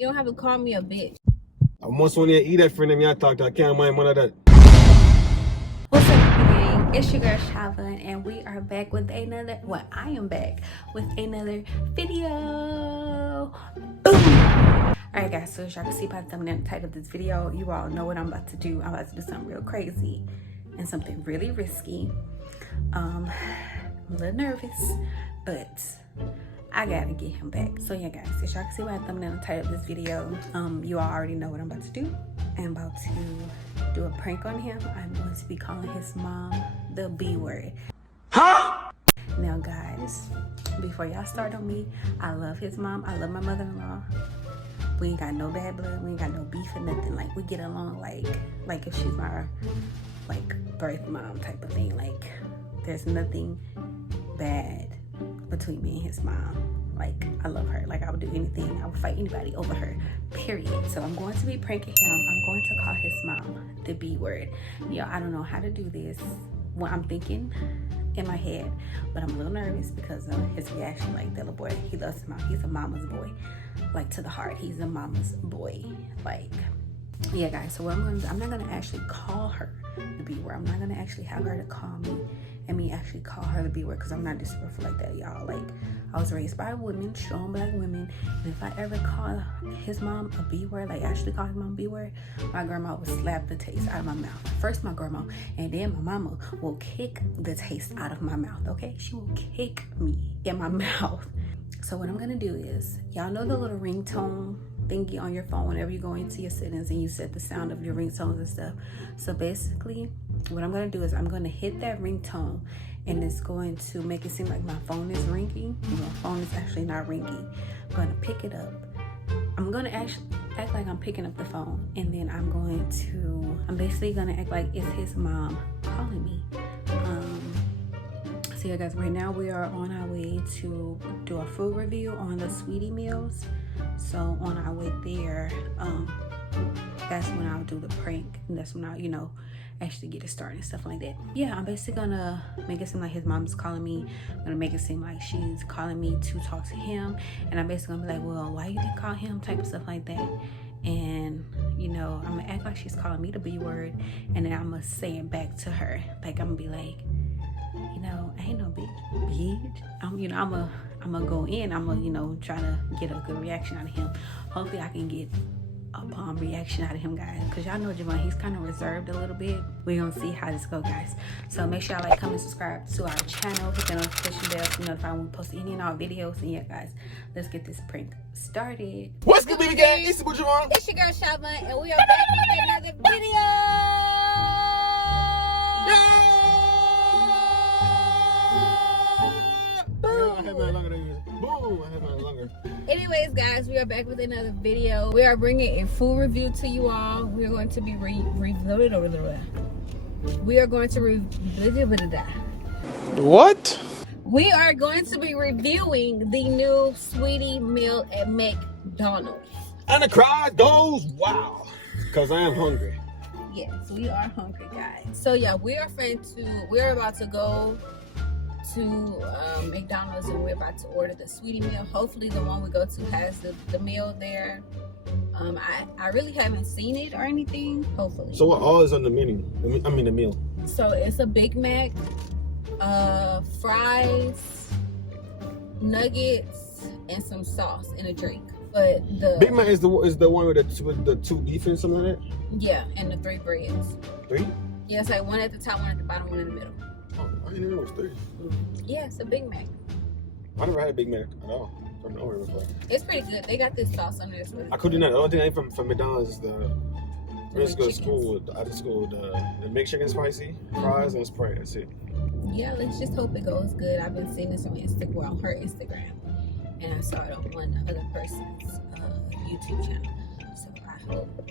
You don't have to call me a bitch. I must want to eat that friend of me. I talk to. I can't mind one of that. What's up, gang? It's your girl SyVon, and we are back with another. Well, I am back with another video. Boom! Alright, guys. So as y'all can see by the thumbnail and title of this video, you all know what I'm about to do. I'm about to do something real crazy and something really risky. I'm a little nervous, but I gotta get him back. So yeah, guys, as y'all can see by the thumbnail and title of this video, you all already know what I'm about to do. I'm about to do a prank on him. I'm going to be calling his mom the B word. Huh? Now, guys, before y'all start on me, I love his mom. I love my mother-in-law. We ain't got no bad blood. We ain't got no beef or nothing. Like, we get along like if she's my birth mom type of thing. Like, there's nothing bad between me and his mom. Like, I love her. Like, I would do anything. I would fight anybody over her, period. So I'm going to be pranking him. I'm going to call his mom the B word. Yo, I don't know how to do this. What I'm thinking in my head, but I'm a little nervous because of his reaction. Like, that little boy, he loves his mom. He's a mama's boy. Like, to the heart, he's a mama's boy. Like, yeah, guys, so what I'm going to do, I'm not going to actually call her the B word. I'm not going to actually have her to call me and me actually call her the B word, because I'm not disrespectful like that, y'all. Like, I was raised by women, strong black women, and if I ever call his mom a B word, like actually call his mom a B word, my grandma would slap the taste out of my mouth. First my grandma, and then my mama will kick the taste out of my mouth, okay? She will kick me in my mouth. So what I'm gonna do is, y'all know the little ringtone thingy on your phone whenever you go into your settings and you set the sound of your ringtones and stuff. So basically, what I'm gonna do is I'm gonna hit that ringtone, and it's going to make it seem like my phone is ringing. My phone is actually not ringing. I'm gonna pick it up. I'm gonna actually act like I'm picking up the phone, and then I'm basically gonna act like it's his mom calling me. So yeah, guys, right now we are on our way to do a food review on the sweetie meals. So on our way there, that's when I'll do the prank, and that's when I'll, actually get it started and stuff like that. Yeah, I'm basically gonna make it seem like his mom's calling me. I'm gonna make it seem like she's calling me to talk to him, and I'm basically gonna be like, well, why you didn't call him, type of stuff like that. And I'm gonna act like she's calling me the B word, and then I'm gonna say it back to her. Like, I'm gonna be like, I ain't no bitch. I'm gonna go in. I'm gonna, try to get a good reaction out of him. Hopefully I can get a bomb reaction out of him, guys, because y'all know Javon, he's kind of reserved a little bit. We're gonna see how this go, guys. So make sure y'all like, comment, subscribe to our channel, hit the notification bell to be notified when we post any and all videos. And yeah, guys, let's get this prank started. What's good, baby gang? It's your Javon. It's your girl SyVon, and we are back with another video. I had mine longer than you. Boom! I had mine longer. Anyways, guys, we are back with another video. We are bringing a full review to you all. We are going to be What? We are going to be reviewing the new sweetie meal at McDonald's. And the crowd goes wow, because I am hungry. Yes, we are hungry, guys. So yeah, we are about to go to McDonald's, and we're about to order the sweetie meal. Hopefully the one we go to has the meal there. I really haven't seen it or anything. Hopefully. So what all is on the menu? I mean the meal. So it's a Big Mac, fries, nuggets, and some sauce and a drink. But the Big Mac is the one with the two beef and something like that? Yeah, and the 3 breads. 3? Yeah, it's like one at the top, one at the bottom, one in the middle. Oh, I didn't know it was 3. Yeah, it's a Big Mac. I never had a Big Mac at all. From nowhere before. It's pretty good. They got this sauce on there. I could do that. The only thing I ate from McDonald's is the I just go to school. I just go the McChicken spicy fries and Sprite. That's it. Yeah, let's just hope it goes good. I've been seeing this on her Instagram, and I saw it on one other person's YouTube channel. So I hope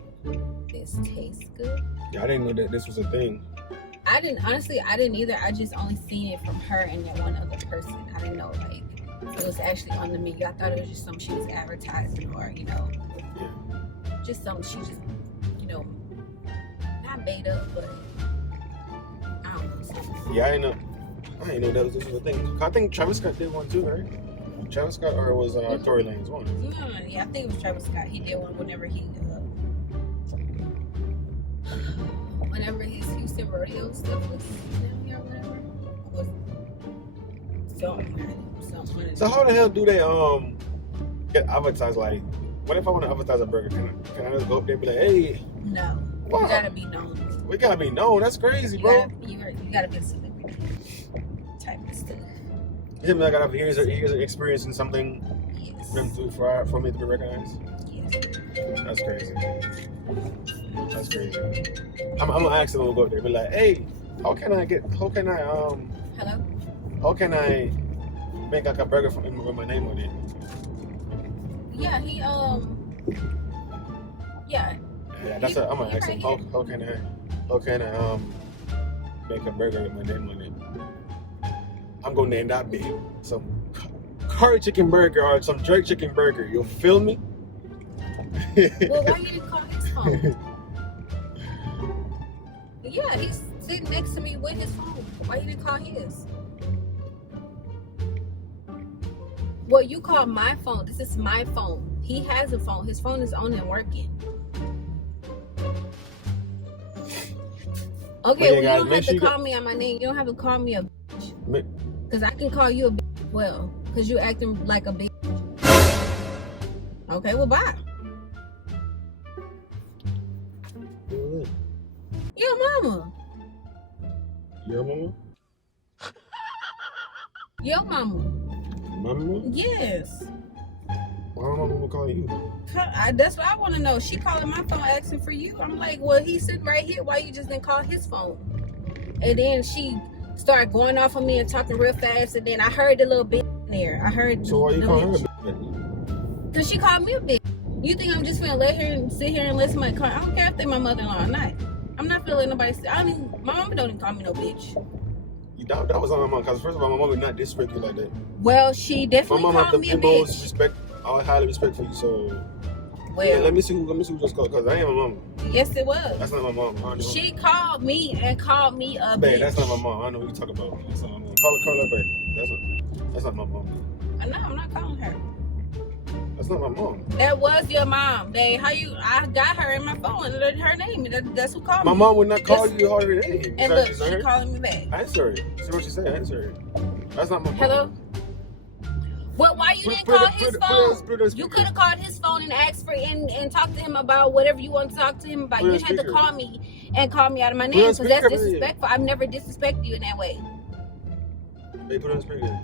this tastes good. Yeah, I didn't know that this was a thing. I didn't either. I just only seen it from her and that one other person. I didn't know it was actually on the menu. I thought it was just something she was advertising, or just something she just not made up, but I don't know. Yeah, I didn't know that this was a thing. I think Travis Scott did one too, right? Travis Scott or it was Tory Lanez one? No, yeah, I think it was Travis Scott. He did one whenever his Houston rodeo stuff was down here or whatever. Was something. So how the hell do they get advertised? Like, what if I want to advertise a burger? Can I just go up there and be like, hey? No, wow. You gotta be known. We gotta be known. That's crazy, bro. You gotta be a celebrity type of stuff. You mean I gotta have years of experience in something? Yes. For me to be recognized? Yes. That's crazy. That's crazy. I'm gonna ask them to go up there and be like, hey, how can I Hello? how can I make like a burger with my name on it? Yeah, Yeah, that's what I'm gonna ask him. How can I make a burger with my name on it? I'm gonna name that big some curry chicken burger or some jerk chicken burger. You feel me? Well, why you didn't call his phone? Yeah, he's sitting next to me with his phone. Why you didn't call his? Well, you called my phone. This is my phone. He has a phone. His phone is on and working. Okay, well, you don't have to call me on my name. You don't have to call me a bitch. Because I can call you a bitch as well. Because you're acting like a bitch. Okay, well, bye. Your mama. Your mama? Your mama. My mama? Yes. Why my mama call you? That's what I want to know. She calling my phone asking for you. I'm like, well, he's sitting right here. Why you just didn't call his phone? And then she started going off on me and talking real fast. And then I heard the little bitch in there. I heard. So why you calling her a bitch? Because she called me a bitch. You think I'm just gonna let her sit here and let somebody call? I don't care if they're my mother-in-law or not. I'm not gonna let nobody. My mama don't even call me no bitch. That was on my mom. Because first of all, my mom would not disrespect you like that. Well, she definitely called me a bitch. Respect. I highly respect for you. So. Well, yeah, let me see who just called. Because I ain't my mama. Yes, it was. That's not my mom. She called me and called me a bitch. That's not my mom. I know what you talking about. That's not my mom. Call her back. That's not my mom. I know. I'm not calling her. That's not my mom. That was your mom. I got her in my phone and learned her name. That's who called me. My mom would not call you her name. And look, she calling me back. Answer it. See what she said. Answer it. That's not my mom. Hello? Well, why you didn't call his phone? You could have called his phone and asked for and talked to him about whatever you want to talk to him about. You didn't have to call me and call me out of my name because that's disrespectful. I've never disrespected you in that way. They put on speaker.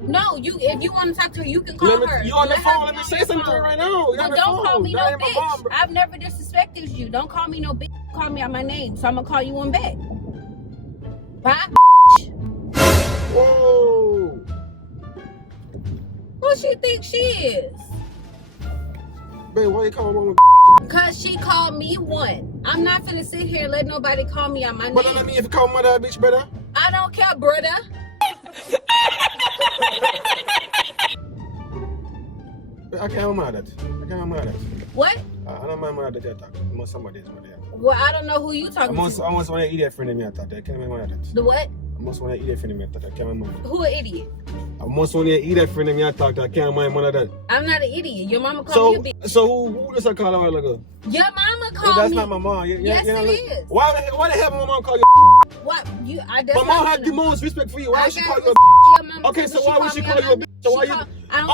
No, if you want to talk to her, you can call her. You on the phone? Let me say something to her right now. Well, don't call me no bitch. I've never disrespected you. Don't call me no bitch. Call me out my name, so I'm gonna call you one back. Bye. Whoa. Who she think she is? Babe, why you calling mama? Cause she called me one. I'm not finna sit here and let nobody call me out my name. But I mean, if you call my that bitch, brother. I don't care, brother. I can't mind that. What? I don't mind that you're talking. I'm on somebody else. Well, I don't know who you talking to. I almost want to eat that friend of me. I thought that. I can't mind that. The what? I almost want to eat that friend of me. I thought I can't mind that. Who an idiot? I almost want to eat that friend of me. I thought I can't mind that. I'm not an idiot. Your mama called me a bitch. So who does I call a while ago? Your mama called me. That's not my mom. Yes, it is. Why the hell my mom call you? What? My mom had the most respect for you. Why would she call you a bitch? Okay, so why would she call you a bitch? So why you?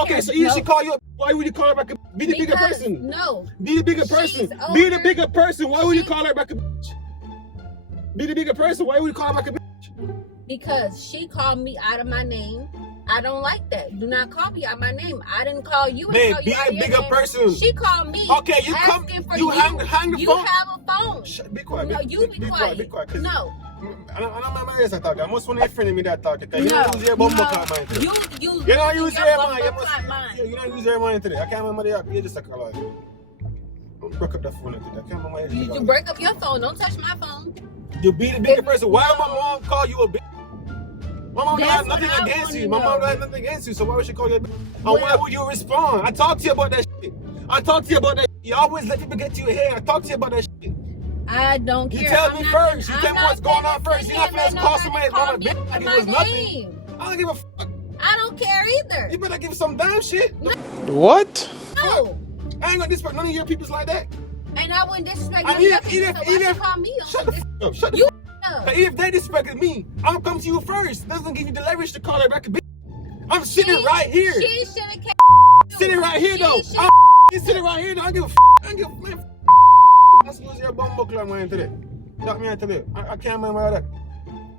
Okay, so she call you. Why would you call her back? Be the bigger person. No. Be the bigger person. Be the bigger person. Why would you call her back a bitch? Be the bigger person. Why would you call her back a bitch? Because she called me out of my name. I don't like that. Do not call me out of my name. I didn't call you. Babe, be a bigger person. She called me. Okay, you come. You hang the phone. You have a phone. Be quiet. No, you be quiet. Be quiet. No. I don't know my yes, I thought. I must want to friend of me that thought. No. You don't use your bumper card mind today. You don't use your mind. You don't use your mind today. I can't remember the you just a call. Don't break up that phone today. I can't remember my You break up your phone. Don't touch my phone. You be the bigger person. Why would my mom call you a bitch? My mom don't have nothing against you. My mom don't have nothing against you. So why would she call you a bitch? And why would you respond? I talked to you about that shit. You always let people get to your head. I talked to you about that shit. I don't care. You tell me first. You tell me what's going on first. You're not finna call somebody's mama bitch like it was nothing. I don't give a fuck. I don't care either. You better give some damn shit. What? No. I ain't gonna disrespect none of your peoples like that. And I wouldn't disrespect And you. even Call me on shut the this. f up. Shut the You f up. If they disrespected me, I'll come to you first. Doesn't give you the leverage to call her back a bitch. I'm sitting right here. She should have came. Sitting right here though. I'm sitting right here though. I give a f. I give a man. Let's lose your bum buckle on today. Got me into it. I can't remember that.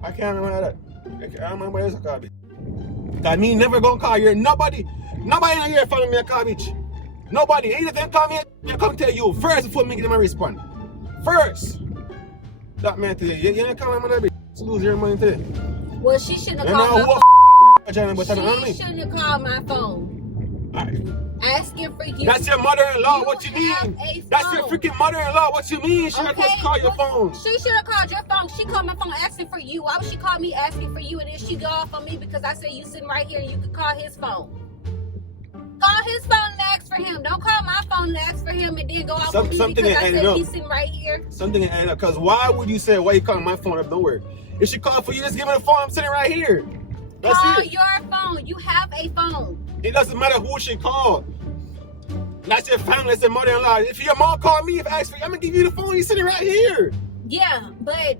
I can't remember that. I can't remember what else I call it. That me never gonna call you. Nobody in here follow me a call bitch. Nobody. Either them call me, I come tell you first before me give them a respond. First. That man today. You ain't calling me that bitch. Let's lose your money today. Well, she shouldn't have And called now my who phone. She shouldn't have called my phone. Alright. Asking for you. That's your mother-in-law. You What you have mean? a That's phone. your freaking mother-in-law. What you mean? She not supposed to call your phone. She should have called your phone. She called my phone asking for you. Why would she call me asking for you and then she go off on me because I said you sitting right here and you could call his phone? Call his phone and ask for him. Don't call my phone and ask for him and then go off on me Something because I ain't said up. he's sitting right here. Something ain't up. Because why would you say, why you calling my phone up? Don't worry. If she called for you, just give me the phone. I'm sitting right here. That's Call it. your phone. You have a phone. It doesn't matter who she called. That's your family. That's your mother-in-law. If your mom called me, if I asked for you, I'm going to give you the phone. You're sitting right here. Yeah, but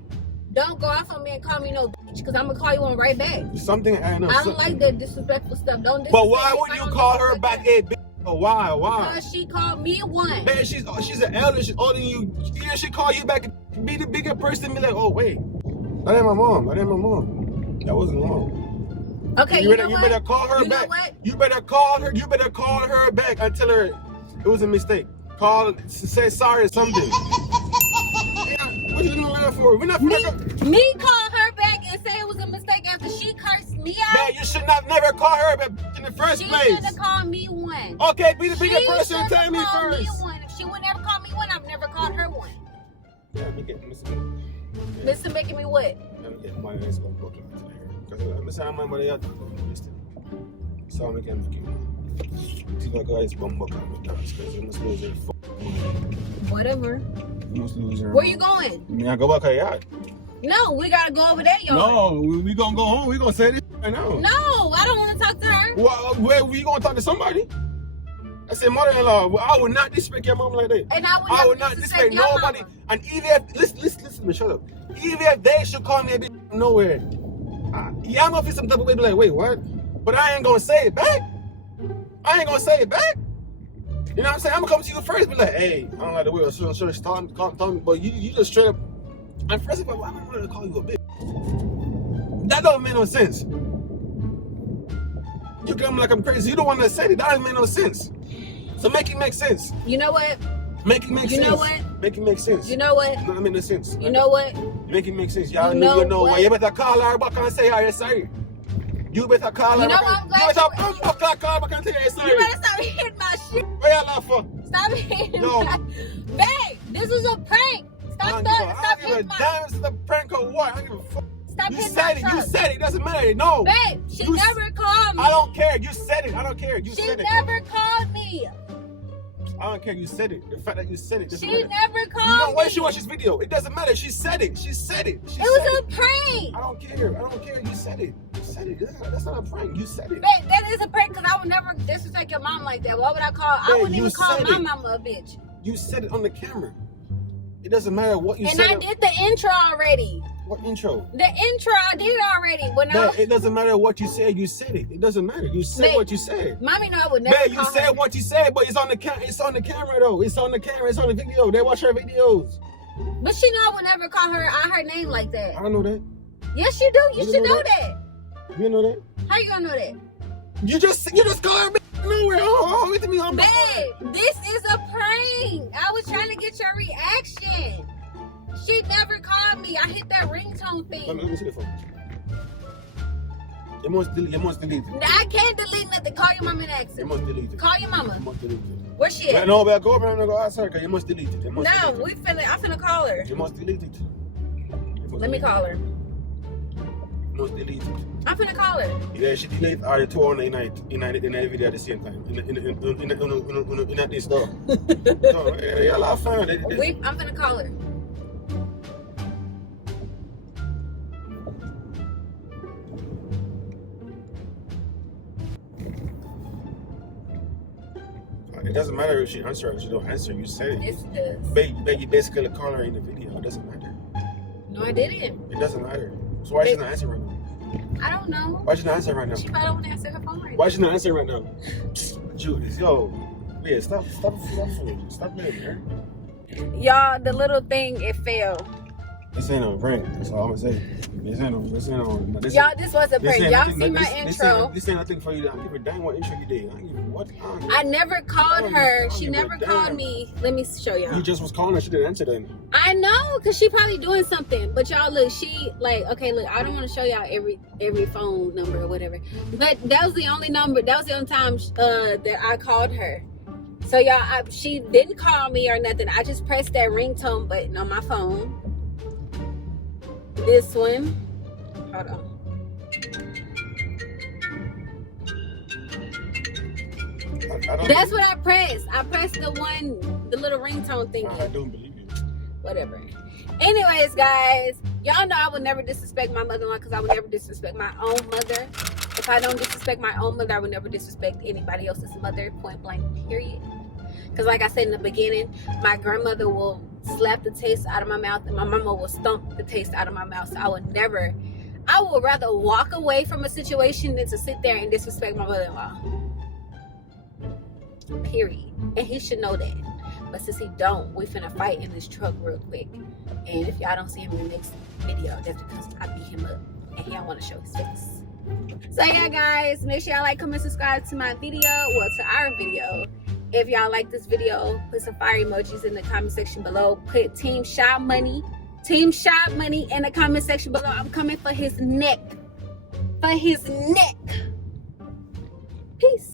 don't go off on me and call me no bitch because I'm going to call you on right back. Something ain't up. I don't like that disrespectful stuff. Don't disrespect But why me would if I you don't call her disrespect back her. a bitch? Why? Why? Because she called me one. Man, she's an elder. She's older than you. Either she call you back and be the bigger person and be like, oh, wait. That ain't my mom. That ain't my mom. That wasn't mom. Okay, You better call her You know back. what? You better call her. You better call her back and tell her it was a mistake. Call, say sorry or something. Yeah, what you doing that for? We're not Me call her back and say it was a mistake after she cursed me out. Man, you should not never call her back in the first She place. should have called me one. Okay, be the bigger She person and tell shoulda me called first. Me one. If she would never call me one, I've never called her one. Yeah, let me get Mr. Making me what? Let me get money that's going to book it today. Because I'm saying my money out. So I'm going to make you. See what guys bum buck on me because you must lose your Whatever. You must lose your Where you going? I mean, I go back to yacht. No, we gotta go over there, y'all. No, we gonna go home. We gonna say this right now. No, I don't want to talk to her. Well, where we gonna talk to somebody? I said, mother-in-law, I would not disrespect your mom like that. And I would not disrespect nobody. Mama. And even if listen to me, shut up. Even if they should call me a bitch from nowhere, yeah, I'm gonna feel some type of way, be like, wait, what? But I ain't gonna say it back. I ain't gonna say it back. You know what I'm saying? I'm gonna come to you first, be like, hey, I don't like the way so start me, but you just straight up. And first of all, why am I gonna call you a bitch? That don't make no sense. You come like I'm crazy. You don't want to say it. That doesn't make no sense. So make it make sense. You know what? Make it make sense. You know what? Make it make sense. You know what? Doesn't make no sense. You know what? Make it make sense. Y'all You know know why. what? You better call her back and say hi, sorry. You better call her You know back. what? I'm glad You better call her back and say hi, sorry. You better stop hitting my shit. What y'all laugh for? Stop hitting No. my... Babe, this is a prank. Stop I don't give a hitting my... damn if it's a prank or what. I don't give a fuck. Stop You hitting said my it. You truck. said it. It doesn't matter. No. Babe, she You never called me. I don't care. You said it. I don't care. You She said it. never called me. I don't care. You said it. The fact that you said it doesn't She matter. never You know, called why me. she watch this video? It doesn't matter. She said it. She said it. She It said was a it. prank. I don't care. I don't care. You said it. You said it. That's not a prank. You said it. Babe, that is a prank because I would never disrespect your mom like that. Why would I call? I Babe, wouldn't you even call said my it. mama a bitch. You said it on the camera. It doesn't matter what you And said. I did the intro already. What intro? The intro I did already. When I Babe, it doesn't matter what you said. You said it. It doesn't matter. You said Babe, what you said. Mommy know I would never Babe, you call said her. what you said, but it's on the it's on the camera though. It's on the camera. It's on the video. They watch her videos. But she know I would never call her her name like that. I don't know that. Yes, you do. You You should know know that. You know that? How you gonna know that? You just call her bitch nowhere. Oh, wait to me. I'm Babe, this is a prank. I was trying to get your reaction. She never called me. I hit that ringtone thing. Let me see the phone. You must delete it. I can't delete nothing. Call your mama and ask You her. must delete it. Call your mama. You must delete it. Where she at? No, but go over and go ask her because you must delete it. You must No, delete it. I'm finna call her. You must delete it. Let me call her. You must delete it. I'm finna call her. Yeah, she delete all the two on the night in the video at the same time. In this door. So, yeah, a lot of fun. I'm finna call her. It doesn't matter if she answers or she don't answer. You said it. Yes, it does. But you basically call her in the video. It doesn't matter. No, I didn't. It doesn't matter. So why she's not answering right now? I don't know. Why she's not answering right now? She probably don't want to answer her phone right Why she's not answering right now? Judas, yo, yeah, stop playing here. now. Y'all, the little thing, it failed. This ain't no prank. That's all I'm gonna say. This ain't no. Y'all, this was a prank. Y'all see my intro. This ain't nothing for you. I don't give a dang what intro you did. I don't give a what. I never called her. She never called me. Let me show y'all. You just was calling her. She didn't answer then. I know, cause she probably doing something. But y'all, look, she like, okay, look, I don't want to show y'all every phone number or whatever. But that was the only number. That was the only time that I called her. So y'all, she didn't call me or nothing. I just pressed that ringtone button on my phone. This one. Hold on. That's what I pressed. I pressed the little ringtone thingy. I don't believe you. Whatever. Anyways, guys, y'all know I would never disrespect my mother-in-law because I would never disrespect my own mother. If I don't disrespect my own mother, I would never disrespect anybody else's mother, point blank, period. Because like I said in the beginning, my grandmother will slap the taste out of my mouth and my mama will stomp the taste out of my mouth. So I would rather walk away from a situation than to sit there and disrespect my mother-in-law. Period. And he should know that. But since he don't, we finna fight in this truck real quick. And if y'all don't see him in the next video, that's because I beat him up and he don't want to show his face. So yeah, guys, make sure y'all like, comment, subscribe to my video, well, to our video. If y'all like this video, put some fire emojis in the comment section below. Put Team Shop Money in the comment section below. I'm coming for his neck. Peace.